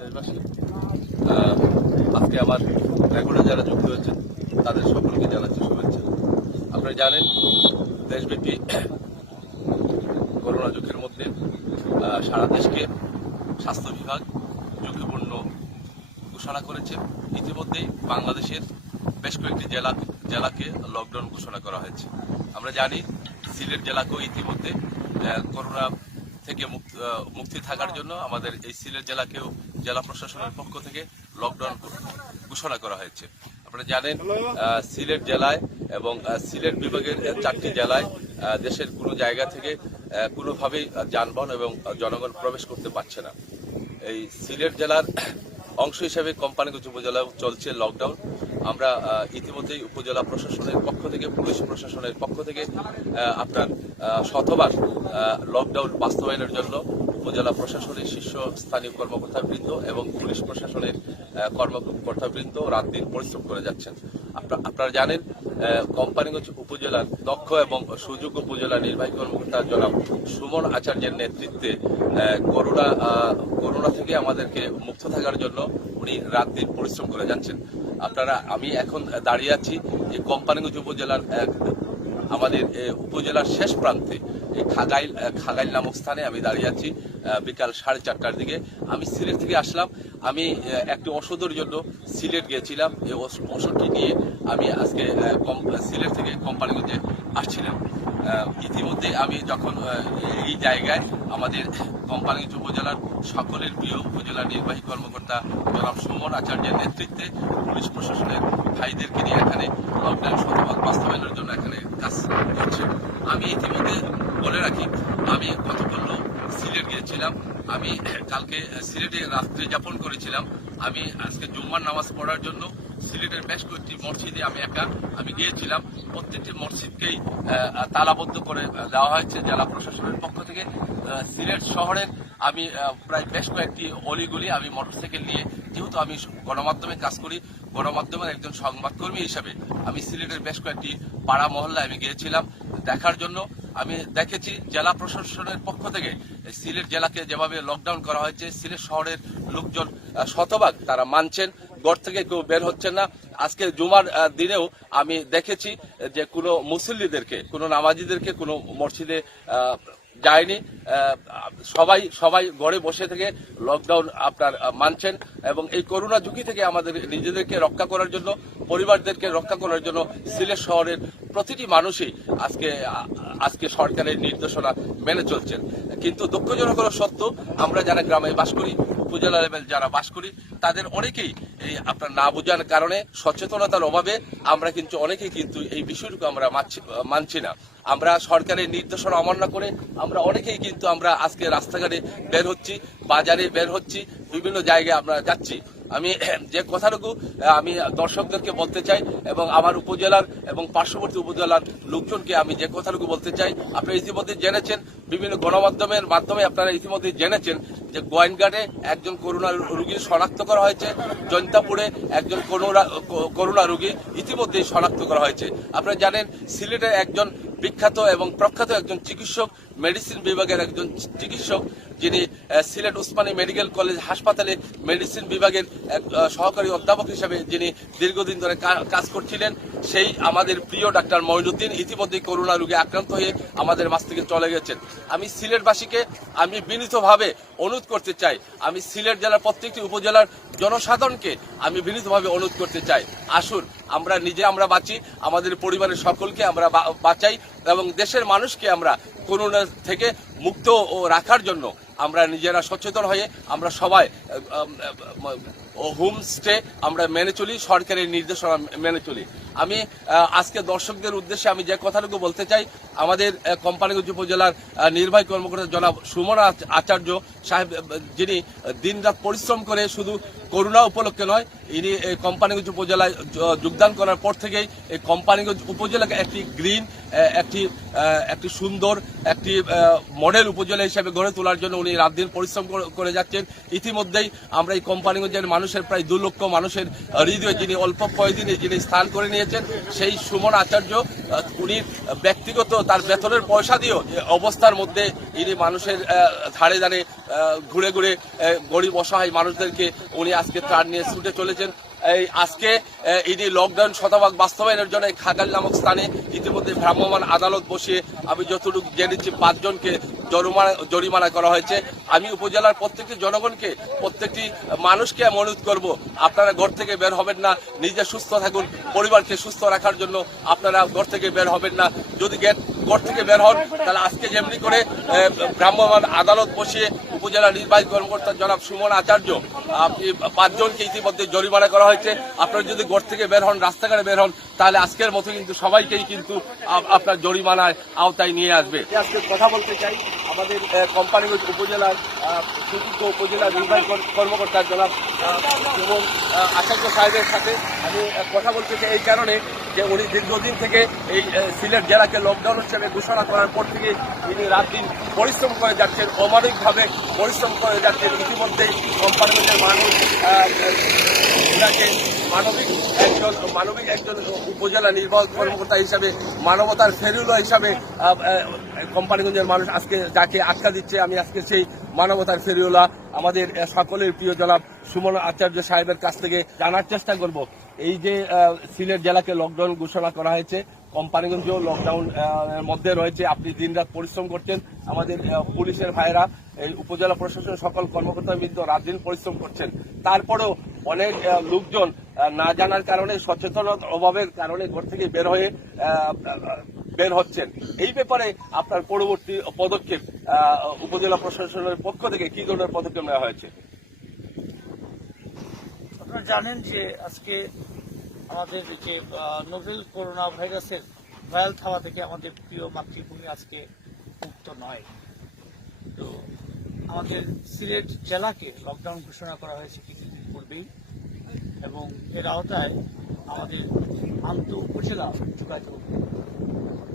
দেশবাসী, আজকে আমার রেকর্ডে যারা যুক্ত হয়েছেন তাদের সকলকে জানাচ্ছি শুভেচ্ছা। আপনারা জানেন দেশব্যাপী করোনা যুগের মধ্যে সারা দেশকে স্বাস্থ্য বিভাগ ঝুঁকিপূর্ণ ঘোষণা করেছে। ইতিমধ্যেই বাংলাদেশের বেশ কয়েকটি জেলাকে লকডাউন ঘোষণা করা হয়েছে। আমরা জানি সিলেট জেলাকেও ইতিমধ্যে করোনা থেকে মুক্তি থাকার জন্য আমাদের এই সিলেট জেলাকেও জেলা প্রশাসনের পক্ষ থেকে লকডাউন ঘোষণা করা হয়েছে। আপনারা জানেন সিলেট জেলায় এবং সিলেট বিভাগের 4টি জেলায় দেশের কোনো জায়গা থেকে কোনোভাবেই যানবাহন এবং জনগণ প্রবেশ করতে পারছে না। এই সিলেট জেলার অংশ হিসেবে কোম্পানিগঞ্জ উপজেলাও চলছে লকডাউন। আমরা ইতিমধ্যেই উপজেলা প্রশাসনের পক্ষ থেকে পুলিশ প্রশাসনের পক্ষ থেকে আপনার শতবার লকডাউন বাস্তবায়নের জন্য উপজেলা প্রশাসনের শীর্ষস্থানীয় কর্মকর্তাবৃন্দ এবং পুলিশ প্রশাসনের কর্মকর্তাবৃন্দ রাত দিন পরিশ্রম করে যাচ্ছেন। আপনারা জানেন কোম্পানিগঞ্জ উপজেলার দক্ষ এবং সুযোগ্য উপজেলা নির্বাহী কর্মকর্তা জনাব সুমন আচার্যের নেতৃত্বে করোনা থেকে আমাদেরকে মুক্ত থাকার জন্য উনি রাত দিন পরিশ্রম করে যাচ্ছেন। আমি এখন দাঁড়িয়ে আছি এই কোম্পানিগঞ্জ উপজেলার আমাদের উপজেলার শেষ প্রান্তে খাগাইল নামক স্থানে আমি দাঁড়িয়ে আছি। বিকাল 4:30টার দিকে আমি সিলেট থেকে আসলাম। আমি একটি ওষুধের জন্য সিলেট গিয়েছিলাম। এই ওষুধটি নিয়ে আমি আজকে সিলেট থেকে কোম্পানিগঞ্জে আসছিলাম। ইতিমধ্যে আমি যখন এই জায়গায় আমাদের কোম্পানিগঞ্জ উপজেলার সকলের প্রিয় উপজেলা নির্বাহী কর্মকর্তা জনাব সুমন আচার্যের নেতৃত্বে পুলিশ প্রশাসনের ভাইদেরকে নিয়ে এখানে লকডাউন শতভাগ বাস্তবায়নের জন্য এখানে কাজ করছে। আমি ইতিমধ্যে বলে রাখি, আমি গতকাল সিলেট গিয়েছিলাম। আমি কালকে সিলেটে রাত্রি যাপন করেছিলাম। আমি আজকে জুম্মার নামাজ পড়ার জন্য সিলেটের বেশ কয়েকটি মসজিদে আমি গিয়েছিলাম। প্রত্যেকটি মসজিদকেই তালাবদ্ধ করে দেওয়া হয়েছে জেলা প্রশাসনের পক্ষ থেকে। সিলেট শহরের আমি প্রায় বেশ কয়েকটি অলিগলি আমি মোটরসাইকেল নিয়ে, যেহেতু আমি গণমাধ্যমে কাজ করি, গণমাধ্যমের একজন সংবাদকর্মী হিসেবে আমি সিলেটের বেশ কয়েকটি পাড়া মহল্লায় আমি গিয়েছিলাম দেখার জন্য। আমি দেখেছি জেলা প্রশাসনের পক্ষ থেকে সিলেট জেলাকে যেভাবে লকডাউন করা হয়েছে, সিলেট শহরের লোকজন শতভাগ তারা মানছেন, ঘর থেকে কেউ বের হচ্ছেন না। আজকে জুমার দিনেও আমি দেখেছি যে কোনো মুসল্লিদেরকে, কোনো নামাজিদেরকে কোনো মসজিদে যায়নি। সবাই ঘরে বসে থেকে লকডাউন মানছেন এবং এই করোনা ঝুঁকি থেকে আমাদের নিজেদেরকে রক্ষা করার জন্য, পরিবারদেরকে রক্ষা করার জন্য সিলেট শহরের প্রতিটি মানুষই আজকে সরকারের নির্দেশনা মেনে চলছেন। কিন্তু দুঃখজনক হলো সত্য, আমরা যারা গ্রামে বাস করি, উপজেলা লেভেল যারা বাস করি, তাদের অনেকেই এই না বোঝার কারণে, সচেতনতার অভাবে আমরা কিন্তু অনেকেই কিন্তু এই বিষয়টুকু আমরা মানছি না। আমরা সরকারের নির্দেশনা অমান্য করে আমরা অনেকেই কিন্তু আমরা আজকে রাস্তাঘাটে বের হচ্ছি, বাজারে বের হচ্ছি, বিভিন্ন জায়গায় আমরা যাচ্ছি। আমি যে কথাটুকু আমি দর্শকদেরকে বলতে চাই এবং আমার উপজেলার এবং পার্শ্ববর্তী উপজেলার লোকজনকে আমি যে কথাটুকু বলতে চাই, আপনারা ইতিমধ্যে জেনেছেন, বিভিন্ন গণমাধ্যমের মাধ্যমে আপনারা ইতিমধ্যে জেনেছেন যে গোয়াইনঘাটে একজন করোনা রোগী শনাক্ত করা হয়েছে, জৈন্তাপুরে একজন করোনা রোগী ইতিমধ্যেই শনাক্ত করা হয়েছে। আপনারা জানেন সিলেটের একজন বিখ্যাত এবং প্রখ্যাত একজন চিকিৎসক, মেডিসিন বিভাগের একজন চিকিৎসক, যিনি সিলেট উসমানী মেডিকেল কলেজ হাসপাতালে মেডিসিন বিভাগের সহকারী অধ্যাপক হিসেবে যিনি দীর্ঘদিন ধরে কাজ করছিলেন, সেই আমাদের প্রিয় ডাক্তার মঈনুদ্দিন ইতিমধ্যে করোনা রোগে আক্রান্ত হয়ে আমাদের মাঝ থেকে চলে গেছেন। আমি সিলেটবাসীকে আমি বিনীতভাবে অনুরোধ করতে চাই, আমি সিলেট জেলার প্রত্যেকটি উপজেলার জনসাধারণকে আমি বিনীতভাবে অনুরোধ করতে চাই, আসুন আমরা বাঁচি, আমাদের পরিবারের সকলকে আমরা বাঁচাই এবং দেশের মানুষকে আমরা করোনা থেকে মুক্ত ও রাখার জন্য আমরা নিজেরা সচেতন হয়ে আমরা সবাই হোমস্টে আমরা মেনে চলি, সরকারের নির্দেশনা মেনে চলি। আমি আজকে দর্শকদের উদ্দেশ্যে আমি যে কথাটুকু বলতে চাই, আমাদের কোম্পানিগঞ্জ উপজেলার নির্বাহী কর্মকর্তা জনাব সুমন আচার্য সাহেব, যিনি দিনরাত পরিশ্রম করে শুধু করোনা উপলক্ষে নয়, ইনি কোম্পানিগঞ্জ উপজেলায় যোগদান করার পর থেকেই এই কোম্পানিগঞ্জ উপজেলাকে একটি গ্রিন একটি সুন্দর একটি মডেল উপজেলা হিসেবে গড়ে তোলার জন্য উনি রাত দিন পরিশ্রম করে যাচ্ছেন। ইতিমধ্যেই আমরা এই কোম্পানিগঞ্জের মানুষের প্রায় 2 লক্ষ মানুষের হৃদয়ে যিনি অল্প কয়েকদিনে যিনি স্থান করে নিয়েছেন, সেই সুমন আচার্য উনি ব্যক্তিগত তার বেতনের পয়সা দিয়েও অবস্থার মধ্যে ইনি মানুষের ধারে ধারে ঘুরে ঘুরে গরিব অসহায় মানুষদেরকে উনি আজকে ত্রাণ নিয়ে ছুটে চলেছেন। এই আজকে ইনি লকডাউন শতভাগ বাস্তবায়নের জন্য খাগাল নামক স্থানে ইতিমধ্যে ভ্রাম্যমাণ আদালত বসিয়ে আমি যতটুকু জেনেছি 5 জনকে জরিমানা করা হয়েছে। আমি উপজেলার প্রত্যেকটি জনগণকে প্রত্যেকটি মানুষকে অনুরোধ করব, আপনারা ঘর থেকে বের হবেন না, নিজে সুস্থ থাকুন, পরিবারকে সুস্থ রাখার জন্য আপনারা ঘর থেকে বের হবেন না। যদি ঘর থেকে বের হন তাহলে আজকে যেমনি করে ভ্রাম্যমাণ আদালত বসিয়ে উপজেলা নির্বাহী কর্মকর্তা জনাব সুমন আচার্য 5 জনকে ইতিমধ্যে জরিমানা করা হয়েছে। আপনারা যদি ঘর থেকে বের হন, রাস্তাঘাটে বের হন, তাহলে আজকের মতো কিন্তু সবাইকেই কিন্তু আপনার জরিমানার আওতায় নিয়ে আসবে। আজকে কথা বলতে চাই আমাদের কোম্পানিগঞ্জ উপজেলার সুযোগ্য উপজেলা নির্বাহী কর্মকর্তা জনাব সুমন আচার্য সাহেবের সাথে আমি কথা বলতে চাই এই কারণে যে উনি দীর্ঘদিন থেকে এই সিলেট জেলাকে লকডাউন হিসেবে ঘোষণা করার পর থেকে তিনি রাত দিন পরিশ্রম করে যাচ্ছেন, অমানবিকভাবে পরিশ্রম করে যাচ্ছেন। ইতিমধ্যেই কোম্পানিগঞ্জের মানুষ ওনাকে মানবিক একজন উপজেলা নির্বাহী কর্মকর্তা হিসাবে, মানবতার ফেরিওলা হিসাবে কোম্পানিগঞ্জের মানুষ আজকে যাকে আখ্যা দিচ্ছে, আমি আজকে সেই মানবতার ফেরিওলা আমাদের সকলের প্রিয় জনাব সুমন আচার্য সাহেবের কাছ থেকে জানার চেষ্টা করব। এই যে সিলেট জেলাকে লকডাউন ঘোষণা করা হয়েছে, কোম্পানিগঞ্জ লকডাউন মধ্যে রয়েছে, আপনি দিনরাত পরিশ্রম করছেন, আমাদের পুলিশের ভাইয়েরা, এই উপজেলা প্রশাসনের সকল কর্মকর্তাবৃন্দ রাত দিন পরিশ্রম করছেন। তারপরেও অনেক লোকজন না জানার কারণে, সচেতনতার অভাবের কারণে ঘর থেকে বের হচ্ছেন। এই ব্যাপারে আপনার পরবর্তী পদক্ষেপ উপজেলা প্রশাসনের পক্ষ থেকে কি ধরনের পদক্ষেপ নেওয়া হয়েছে? আপনারা জানেন যে আজকে আমাদের যে নোভেল করোনা ভাইরাসের ভাইরাল থাওয়া থেকে আমাদের প্রিয় মাতৃভূমি আজকে মুক্ত নয়। তো আমাদের সিলেট জেলাকে লকডাউন ঘোষণা করা হয়েছে কিছুদিন পূর্বেই, এবং এর আওতায় আমাদের উপজেলা যোগাযোগ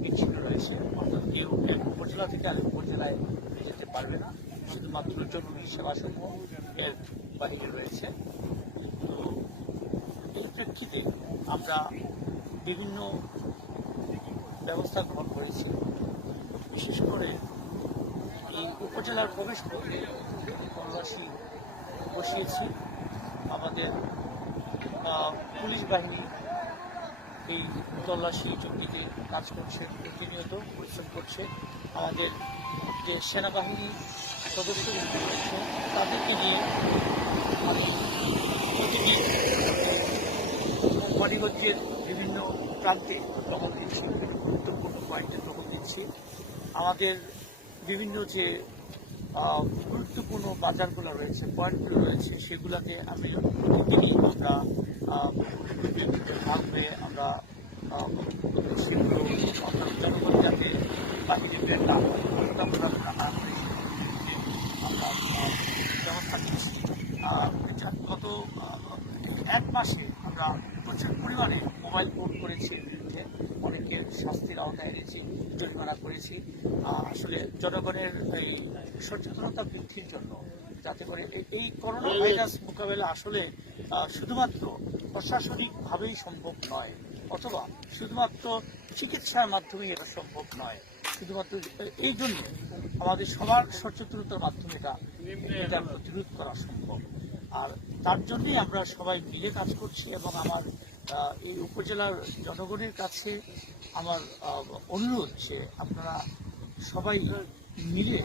বিচ্ছিন্ন রয়েছে। অর্থাৎ কেউ এক উপজেলা থেকে আরেক উপজেলায় যেতে পারবে না, শুধুমাত্র জরুরি সেবাসমূহ এর বাহিরে রয়েছে। তো এই প্রেক্ষিতে আমরা বিভিন্ন ব্যবস্থা গ্রহণ করেছি। বিশেষ করে এই উপজেলার প্রবেশ পথে তল্লাশি বসিয়েছি। আমাদের পুলিশ বাহিনী এই তল্লাশি চুক্তিতে কাজ করছে, প্রতিনিয়ত পরিশ্রম করছে। আমাদের যে সেনাবাহিনী সদস্য রয়েছে তাদেরকে নিয়ে আমি প্রতিদিন কোম্পানিগঞ্জের বিভিন্ন প্রান্তে টহল দিচ্ছি, গুরুত্বপূর্ণ পয়েন্টে টহল দিচ্ছি। আমাদের বিভিন্ন যে গুরুত্বপূর্ণ বাজারগুলো রয়েছে, পয়েন্টগুলো রয়েছে, সেগুলোতে আমি প্রতিদিনই আমরা ভাগ হয়ে আমরা সেগুলো জনগণ যাতে বাহিরে বের না আমরা ব্যবস্থা নিচ্ছি। গত 1 মাসে আমরা প্রচুর পরিমাণে মোবাইল ফোন করেছি, বিরুদ্ধে অনেকের শাস্তির আওতায় এনেছি, জরিমানা করেছি। আসলে জনগণের এই সচেতনতা বৃদ্ধির জন্য, যাতে করে এই করোনা ভাইরাস মোকাবেলা আসলে শুধুমাত্র প্রশাসনিকভাবেই সম্ভব নয়, অথবা শুধুমাত্র চিকিৎসার মাধ্যমেই এটা সম্ভব নয়। শুধুমাত্র এই জন্য আমাদের সবার সচেতনতার মাধ্যমে এটা প্রতিরোধ করা সম্ভব। আর তার জন্যই আমরা সবাই মিলে কাজ করছি, এবং আমার এই উপজেলার জনগণের কাছে আমার অনুরোধ যে আপনারা সবাই মিলে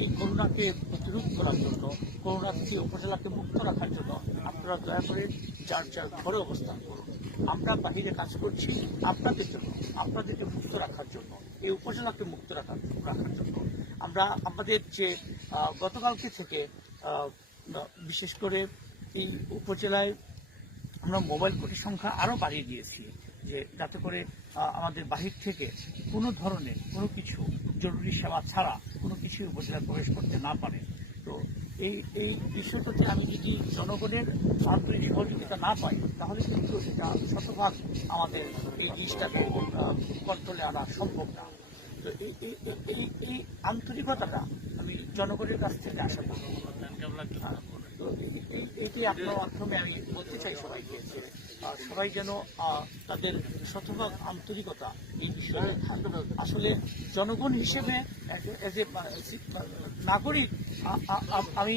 এই করোনাকে প্রতিরোধ করার জন্য, করোনা থেকে উপজেলাকে মুক্ত রাখার জন্য আপনারা দয়া করে যার যার ঘরে অবস্থান করুন। আমরা বাহিরে কাজ করছি আপনাদের জন্য, আপনাদেরকে মুক্ত রাখার জন্য, এই উপজেলাকে মুক্ত রাখার জন্য। আমরা আমাদের যে গতকালকে থেকে বিশেষ করে এই উপজেলায় আমরা মোবাইল কোটির সংখ্যা আরও বাড়িয়ে দিয়েছি, যে যাতে করে আমাদের বাহির থেকে কোনো ধরনের কোনো কিছু জরুরি সেবা ছাড়া কোনো কিছুই উপজেলায় প্রবেশ করতে না পারে। তো এই বিষয়টাতে আমি যদি জনগণের আন্তরিক সহযোগিতা না পাই তাহলে কিন্তু এটা শতভাগ আমাদের এই জিনিসটাকে কন্ট্রোলে আনা সম্ভব না। তো এই আন্তরিকতাটা আমি জনগণের কাছ থেকে আশা করি। তো এইটি আপনার মাধ্যমে আমি বলতে চাই সবাইকে যে সবাই যেন তাদের শতভাগ আন্তরিকতা এই বিষয়ে আসলে জনগণ হিসেবে এজ এ নাগরিক আমি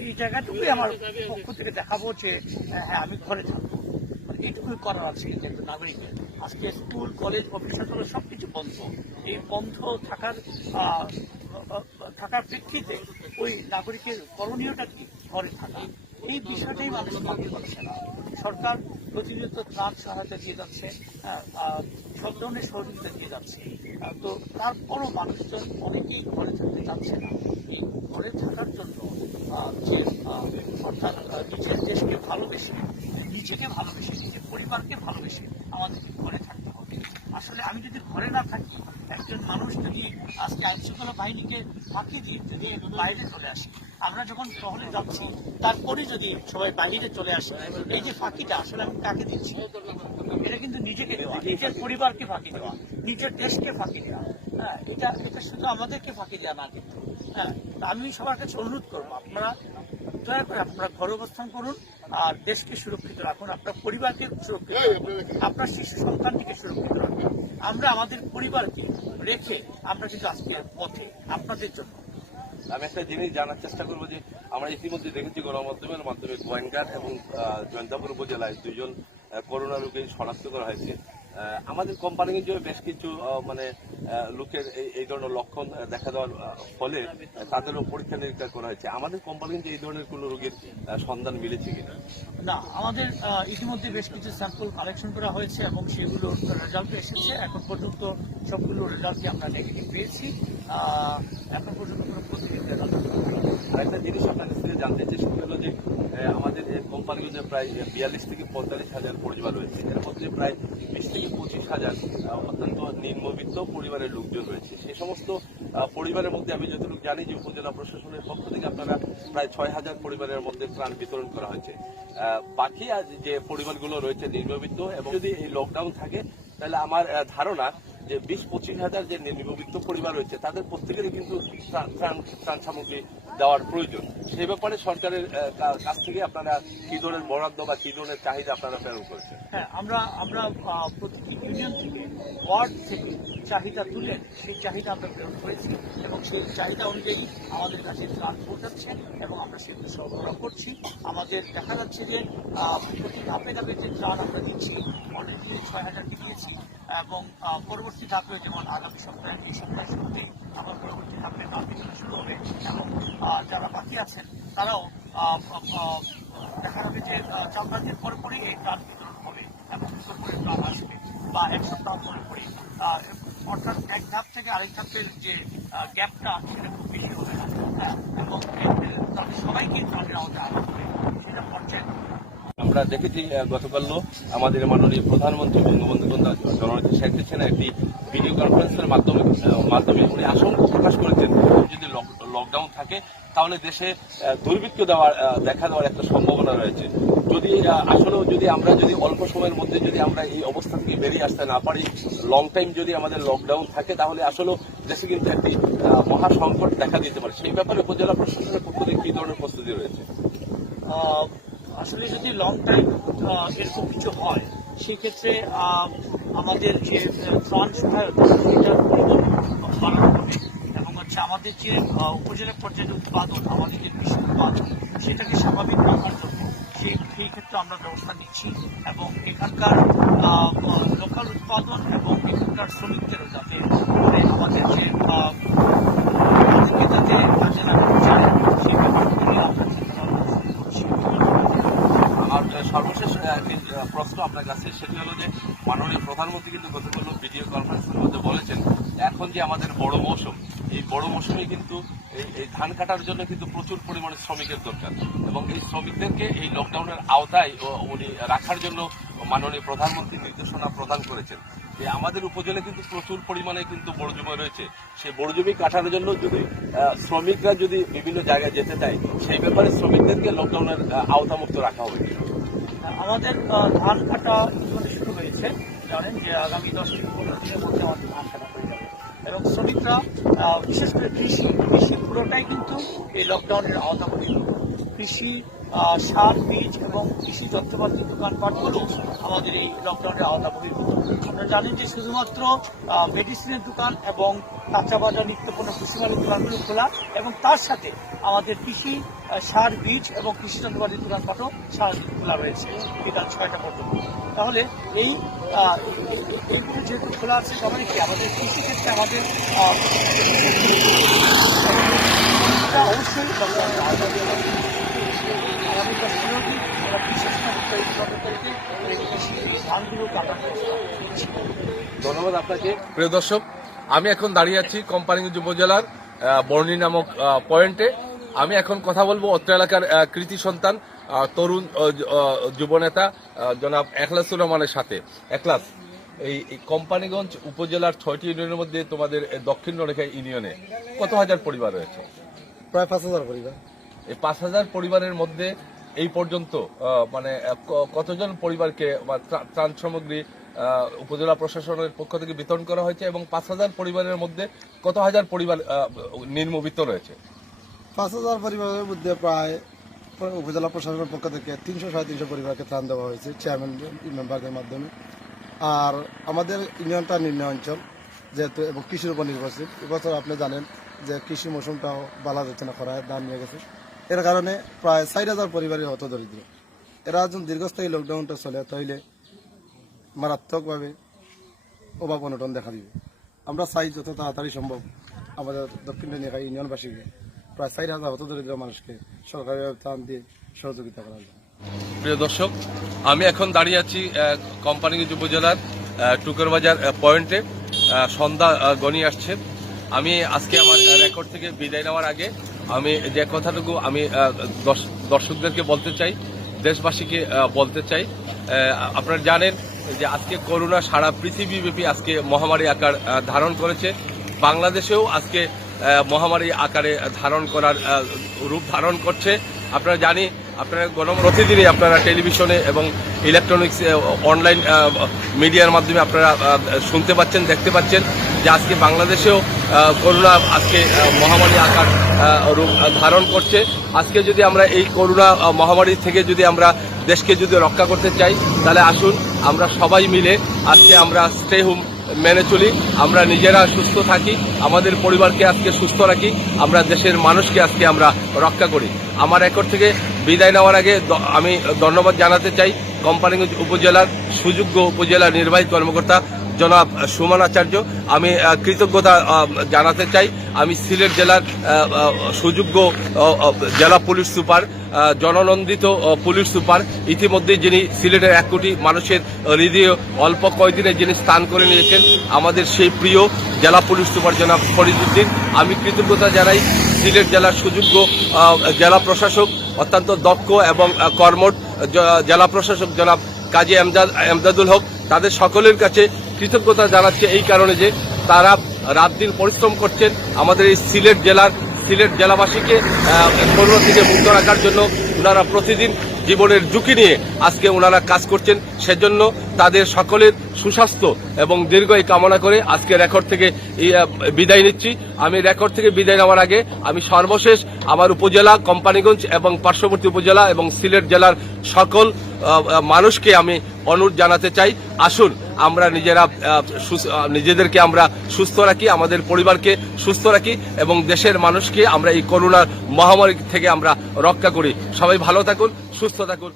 এই জায়গাটুকুই আমার পক্ষ থেকে দেখাবো যে হ্যাঁ আমি ঘরে থাকবো, মানে এইটুকুই করার আছে যে একটা নাগরিকের। আজকে স্কুল কলেজ অফিস আদালত সবকিছু বন্ধ, এই বন্ধ থাকার প্রেক্ষিতে ওই নাগরিকের করণীয়টা কি ঘরে থাকা, এই বিষয়টাই মানুষ মানতে পারছে না। সরকার প্রতিনিয়ত ত্রাণ সহায়তা দিয়ে যাচ্ছে, সব ধরনের সহযোগিতা দিয়ে যাচ্ছে, তো তারপরও মানুষজন অনেকেই ঘরে থাকতে চাচ্ছে না। এই ঘরে থাকার জন্য যে অর্থাৎ নিজের দেশকে ভালোবেসে, নিজেকে ভালোবেসে, নিজের পরিবারকে ভালোবেসে আমাদেরকে ঘরে থাকতে হবে। আসলে আমি যদি ঘরে না থাকি, একজন মানুষ যদি আজকে আইনশৃঙ্খলা বাহিনীকে ফাঁকি দিয়ে যদি বাইরে চলে আসে, আমরা যখন শহরে যাচ্ছি তারপরে যদি সবাই বাইরে চলে আসে, এই যে ফাঁকিটা আসলে আমি কাকে দিচ্ছি? এটা কিন্তু নিজেকে দেওয়া, নিজের পরিবারকে ফাঁকি দেওয়া, নিজের দেশকে ফাঁকি দেওয়া। হ্যাঁ, এটা শুধু আমাদেরকে ফাঁকি দেওয়া না কিন্তু। হ্যাঁ, আমি সবার কাছে অনুরোধ করবো, আপনারা দয়া করে আপনারা ঘরে অবস্থান করুন আর দেশকে সুরক্ষিত রাখুন, আপনার পরিবারকে সুরক্ষিত রাখুন, আপনার শিশু সন্তানটিকে সুরক্ষিত রাখুন। আমরা আমাদের পরিবারকে রেখে আমরা কিন্তু আজকে পথে আপনাদের জন্য। আমি একটা জিনিস জানার চেষ্টা করবো যে আমরা ইতিমধ্যে দেখেছি গণমাধ্যমের মাধ্যমে গোয়েন্দাঘাট এবং জয়ন্তাপুর উপজেলায় 2 জন করোনা রোগী শনাক্ত করা হয়েছে। আমাদের কোম্পানি কিন্তু বেশ কিছু লোকের এই ধরনের লক্ষণ দেখা দেওয়ার ফলে তাদেরও পরীক্ষা নিরীক্ষা করা হয়েছে। আমাদের কোম্পানি কিন্তু এই ধরনের কোন রোগীর সন্ধান মিলেছে কিনা? না, আমাদের ইতিমধ্যে বেশ কিছু স্যাম্পল কালেকশন করা হয়েছে এবং সেগুলোর রেজাল্ট এসেছে। এখন পর্যন্ত সবগুলো রেজাল্টই আমরা নেগেটিভ পেয়েছি। এখন পর্যন্ত কোনো পজিটিভ রেজাল্ট। আরেকটা জিনিস আপনার কাছ থেকে জানতে চেষ্টা হলো যে আমাদের কোম্পানিগুলোতে প্রায় 42 থেকে 45 হাজার পরিবার রয়েছে, এর মধ্যে প্রায় 20 থেকে 25 হাজার অত্যন্ত নিম্নবিত্ত পরিবারের লোকজন রয়েছে। সেই সমস্ত পরিবারের মধ্যে আমি যতটুকু জানি যে উপজেলা প্রশাসনের পক্ষ থেকে আপনারা প্রায় 6,000 পরিবারের মধ্যে ত্রাণ বিতরণ করা হয়েছে। বাকি যে পরিবারগুলো রয়েছে নিম্নবিত্ত, এবং যদি এই লকডাউন থাকে তাহলে আমার ধারণা যে 20-25 হাজার যে নিম্নবিত্ত পরিবার রয়েছে তাদের প্রত্যেকেরই কিন্তু ত্রাণ সামগ্রী দেওয়ার প্রয়োজন। সেই ব্যাপারে সরকারের কাছ থেকে আপনারা কি ধরনের বরাদ্দ বা কি ধরনের চাহিদা আপনারা প্রেরণ করেছেন? হ্যাঁ, আমরা প্রতিটি ইউনিয়ন থেকে, ওয়ার্ড থেকে চাহিদা তুলে সেই চাহিদা আমরা প্রেরণ করেছি এবং সেই চাহিদা অনুযায়ী আমাদের কাছে ত্রাণ পৌঁছাচ্ছে এবং আমরা সেগুলো সরবরাহ করছি। আমাদের দেখা যাচ্ছে যে প্রতি ধাপে ধাপে যে ত্রাণ আমরা দিচ্ছি, অলরেডি 6,000কে দিয়েছি এবং পরবর্তী ধাপে যেমন আগামী সপ্তাহে, এই সপ্তাহের শুরুতে আমার পরবর্তী ধাপে ত্রাণ বিতরণ শুরু হবে এবং যারা বাকি আছেন তারাও দেখা যাবে যে 4 দিন পরে পরেই এই ত্রাণ বিতরণ হবে এবং করে ত্রাণ আসবে বা 1 সপ্তাহ পরে পরে, অর্থাৎ এক ধাপ থেকে আরেক ধাপের যে গ্যাপটা সেটা খুব বেশি হবে না এবং সবাইকে ত্রাণের আওতায় আনা হবে সেটা পর্যায়ে। আমরা দেখেছি গতকালও আমাদের মাননীয় প্রধানমন্ত্রী বঙ্গবন্ধু জননেত্রী শেখ হাসিনা একটি ভিডিও কনফারেন্সের মাধ্যমে উনি আশঙ্কা প্রকাশ করেছেন যদি লকডাউন থাকে তাহলে দেশে দুর্ভিক্ষ দেখা দেওয়ার একটা সম্ভাবনা রয়েছে। যদি আসলেও আমরা যদি অল্প সময়ের মধ্যে যদি আমরা এই অবস্থা থেকে বেরিয়ে আসতে না পারি, লং টাইম যদি আমাদের লকডাউন থাকে তাহলে আসলেও দেশে কিন্তু একটি মহা সংকট দেখা দিতে পারে। সেই ব্যাপারে উপজেলা প্রশাসনের পক্ষ থেকে কি ধরনের প্রস্তুতি রয়েছে? আসলে যদি লং টাইম এরকম কিছু হয় সেক্ষেত্রে আমাদের যে ত্রাণ সহায়তা সেটা বাড়ানো হবে এবং আমাদের যে উপজেলা পর্যায়ে উৎপাদন, আমাদের যে কৃষি উৎপাদন সেটাকে স্বাভাবিক রাখার জন্য সেই ক্ষেত্রে আমরা ব্যবস্থা নিচ্ছি এবং এখানকার লোকাল উৎপাদন এবং এখানকার শ্রমিকদেরও যাতে আমাদের যে যাতে কাজে লাগানো যায় সেই ব্যাপারগুলি আমরা সর্বশেষ প্রশ্ন আপনার কাছে, সেটি হলো যে মাননীয় প্রধানমন্ত্রী কিন্তু গতকাল ভিডিও কনফারেন্সের মধ্যে বলেছেন এখন যে আমাদের বড় মৌসুম, এই বড় মৌসুমে কিন্তু এই ধান কাটার জন্য কিন্তু প্রচুর পরিমাণে শ্রমিকের দরকার এবং এই শ্রমিকদেরকে এই লকডাউনের আওতায় উনি রাখার জন্য মাননীয় প্রধানমন্ত্রী নির্দেশনা প্রদান করেছেন। যে আমাদের উপজেলায় কিন্তু প্রচুর পরিমাণে কিন্তু বড় জমি রয়েছে, সেই বড় জমি কাটানোর জন্য যদি শ্রমিকরা যদি বিভিন্ন জায়গায় যেতে চায়, সেই ব্যাপারে শ্রমিকদেরকে লকডাউনের আওতামুক্ত রাখা হবে। আমাদের ধান কাটা ইতিমধ্যে শুরু হয়েছে, জানেন যে আগামী 10 থেকে 15 দিনের মধ্যে আমাদের ধান কাটা হয়ে যাবে এবং শ্রমিকরা বিশেষ করে কৃষি পুরোটাই কিন্তু এই লকডাউনের আওতামুক্ত। কৃষি সার বীজ এবং কৃষি যন্ত্রপাতির দোকানপাটগুলো আমাদের এই লকডাউনের আওতামুক্ত। আপনারা জানেন যে শুধুমাত্র মেডিসিনের দোকান এবং কাঁচা বাজার নিত্যপণ্য কৃষিমালের দোকানগুলো খোলা এবং তার সাথে আমাদের কৃষি সার বীজ এবং কৃষি যন্ত্রপাতির দোকানপাটও সারাদিন খোলা রয়েছে বিকাল 6টা পর্যন্ত। তাহলে এইগুলো যেহেতু খোলা আছে, তাহলে কি আমাদের কৃষিক্ষেত্রে আমাদের অবশ্যই লকডাউনের আওতায় আগামী 10-15 দিন ওরা বিশেষ করে কৃষি ধানগুলো কাটার ব্যবস্থা। ধন্যবাদ আপনাকে। প্রিয় দর্শক, আমি এখন দাঁড়িয়ে আছি কোম্পানিগঞ্জ উপজেলার বর্ণি নামক পয়েন্টে। আমি এখন কথা বলবো অত্র এলাকার কৃতি সন্তান তরুণ যুবনেতা জনাব এখলাসুর রহমানের সাথে। এখলাস, এই কোম্পানিগঞ্জ উপজেলার 6টি ইউনিয়নের মধ্যে তোমাদের দক্ষিণ নরেখা ইউনিয়নে কত হাজার পরিবার রয়েছে? প্রায় 5,000 পরিবার। এই 5,000 পরিবারের মধ্যে এই পর্যন্ত মানে কতজন পরিবারকে ত্রাণ সামগ্রী উপজেলা প্রশাসনের পক্ষ থেকে বিতরণ করা হয়েছে এবং 5,000 পরিবারের মধ্যে কত হাজার পরিবার নির্মূবিত রয়েছে? 5,000 পরিবারের মধ্যে প্রায় উপজেলা প্রশাসনের পক্ষ থেকে 300-350 পরিবারকে ত্রাণ দেওয়া হয়েছে চেয়ারম্যান মেম্বারদের মাধ্যমে। আর আমাদের ইউনিয়নটা নিম্ন অঞ্চল যেহেতু এবং কৃষির উপর নির্ভরশীল। এবছর আপনি জানেন যে কৃষি মৌসুমটাও বালা যাচ্ছে না, খরায় ধান নিয়ে গেছে। এর কারণে প্রায় 4,000 পরিবারের হত দরিদ্র। এরা যখন দীর্ঘস্থায়ী লকডাউনটা চলে তাইলে মারাত্মকভাবে অভাব অনটন দেখা দিবে। আমরা চাই যত তাড়াতাড়ি সম্ভব আমাদের দক্ষিণ এলাকা ইউনিয়নবাসীকে প্রায় 4,000 হত দরিদ্র মানুষকে সরকারি ত্রাণ দিয়ে সহযোগিতা করা যায়। প্রিয় দর্শক, আমি এখন দাঁড়িয়ে আছি কোম্পানিগঞ্জ উপজেলার টুকরবাজার পয়েন্টে। সন্ধ্যা গণিয়ে আসছে। আমি আজকে আমার রেকর্ড থেকে বিদায় নেওয়ার আগে আমি যে কথাটুকু আমি দর্শকদেরকে বলতে চাই, দেশবাসীকে বলতে চাই, আপনারা জানেন যে আজকে করোনা সারা পৃথিবীব্যাপী আজকে মহামারী আকার ধারণ করেছে। বাংলাদেশেও আজকে মহামারী আকারে ধারণ করার রূপ ধারণ করছে। আপনারা জানি, আপনারা প্রতিদিনই আপনারা টেলিভিশনে এবং ইলেকট্রনিক্স অনলাইন মিডিয়ার মাধ্যমে আপনারা শুনতে পাচ্ছেন, দেখতে পাচ্ছেন যে আজকে বাংলাদেশেও করোনা আজকে মহামারী আকার রূপ ধারণ করছে। আজকে যদি আমরা এই করোনা মহামারী থেকে যদি আমরা দেশকে যদি রক্ষা করতে চাই, তাহলে আসুন আমরা সবাই মিলে আজকে আমরা স্টে হোম মেনে চলি, আমরা নিজেরা সুস্থ থাকি, আমাদের পরিবারকে আজকে সুস্থ রাখি, আমরা দেশের মানুষকে আজকে আমরা রক্ষা করি। আমার রেকর্ড থেকে বিদায় নেওয়ার আগে আমি ধন্যবাদ জানাতে চাই কোম্পানিগঞ্জ উপজেলার সুযোগ্য উপজেলা নির্বাহী কর্মকর্তা জনাব সুমন আচার্য। আমি কৃতজ্ঞতা জানাতে চাই। আমি সিলেট জেলার সুযোগ্য জেলা পুলিশ সুপার, জননন্দিত পুলিশ সুপার, ইতিমধ্যে যিনি সিলেটের 1 কোটি মানুষের হৃদয়ে অল্প কয়েকদিনে যিনি স্থান করে নিয়েছেন, আমাদের সেই প্রিয় জেলা পুলিশ সুপার জনাব ফরিদউদ্দিন। আমি কৃতজ্ঞতা জানাই সিলেট জেলার সুযোগ্য জেলা প্রশাসক, অত্যন্ত দক্ষ এবং কর্মঠ জেলা প্রশাসক জনাব কাজী এমদাদুল হক। তাদের সকলের কাছে কৃতজ্ঞতা জানাচ্ছে এই কারণে যে তারা রাত দিন পরিশ্রম করছেন আমাদের এই সিলেট জেলাবাসীকে করোনা থেকে মুক্ত রাখার জন্য। ওনারা প্রতিদিন জীবনের ঝুঁকি নিয়ে আজকে ওনারা কাজ করছেন। সেজন্য তাদের সকলের সুস্বাস্থ্য এবং দীর্ঘায়ু কামনা করে আজকে রেকর্ড থেকে বিদায় নিচ্ছি। আমি রেকর্ড থেকে বিদায় নেওয়ার আগে আমি সর্বশেষ আমার উপজেলা কোম্পানিগঞ্জ এবং পার্শ্ববর্তী উপজেলা এবং সিলেট জেলার সকল মানুষকে আমি অনুরোধ জানাতে চাই, আসুন আমরা নিজেদেরকে আমরা সুস্থ রাখি, আমাদের পরিবারকে সুস্থ রাখি এবং দেশের মানুষকে আমরা এই করোনার মহামারী থেকে আমরা রক্ষা করি। সবাই ভালো থাকুন, সুস্থ থাকুন।